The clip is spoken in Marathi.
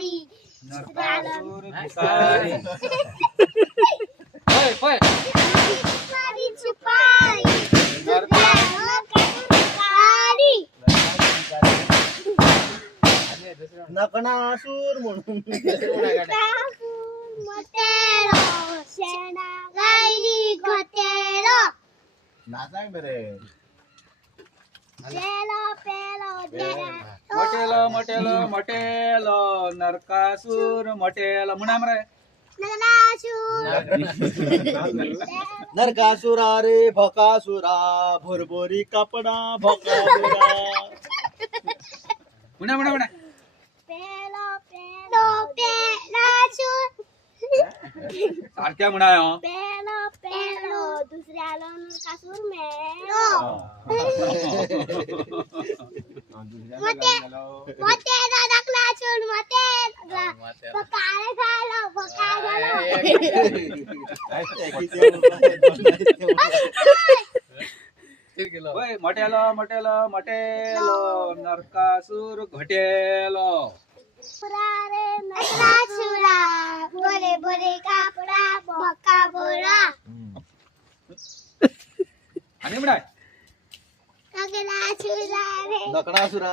भिकारी नरकासुर भिकारी होय होय भिकारी छुपाई भिकारी नकणासूर म्हणून मोटेरो शेणा गायली घोटेरो नाचाय बरे पेलो पेलो मटेलो मटेलो मटेलो नरकासुर मटेलो म्हणाम रे नरकासुरा रे भकासुरा भोरभोरी कपडा भकासुरा म्हणा म्हणा म्हणा पेलो पेलो पेलाचूर सारख्या म्हणा हो पेलो पेलो दुसऱ्याला नरकासूर मेलो मोटेरो नरकासूर मोटेरो बकाळे खायलो बकाळे होय मटेलो मटेलो मटेलो नरकासुर घटेलो रे नरकासुरा बोले बोले कापडा बका बोला आणि म्हणा नरकासुरा रे नकणासुरा